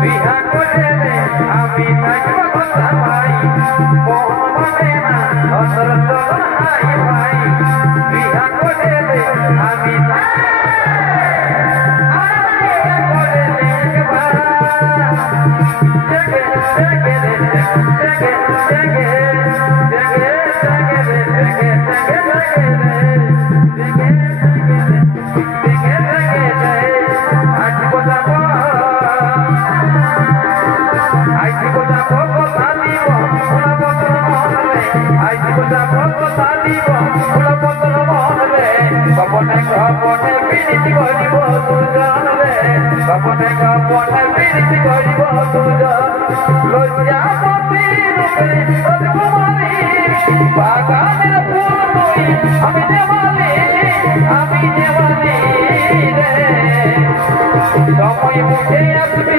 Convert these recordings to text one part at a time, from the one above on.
বিহা করে দে আমি থাকব কথা ভাই মন মানে না অন্তর তখন হাই ভাই সপনে সপনে পিড়িতি করিব দুজন রে সপনে সপনে পিড়িতি করিব দুজন লজ্জা পতি রূপে সদকুমারী বাগানের ফুল তুই আমি দেওয়ালি আমি দেওয়ালি রে। সময় মুখে আসবি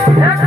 পতি এক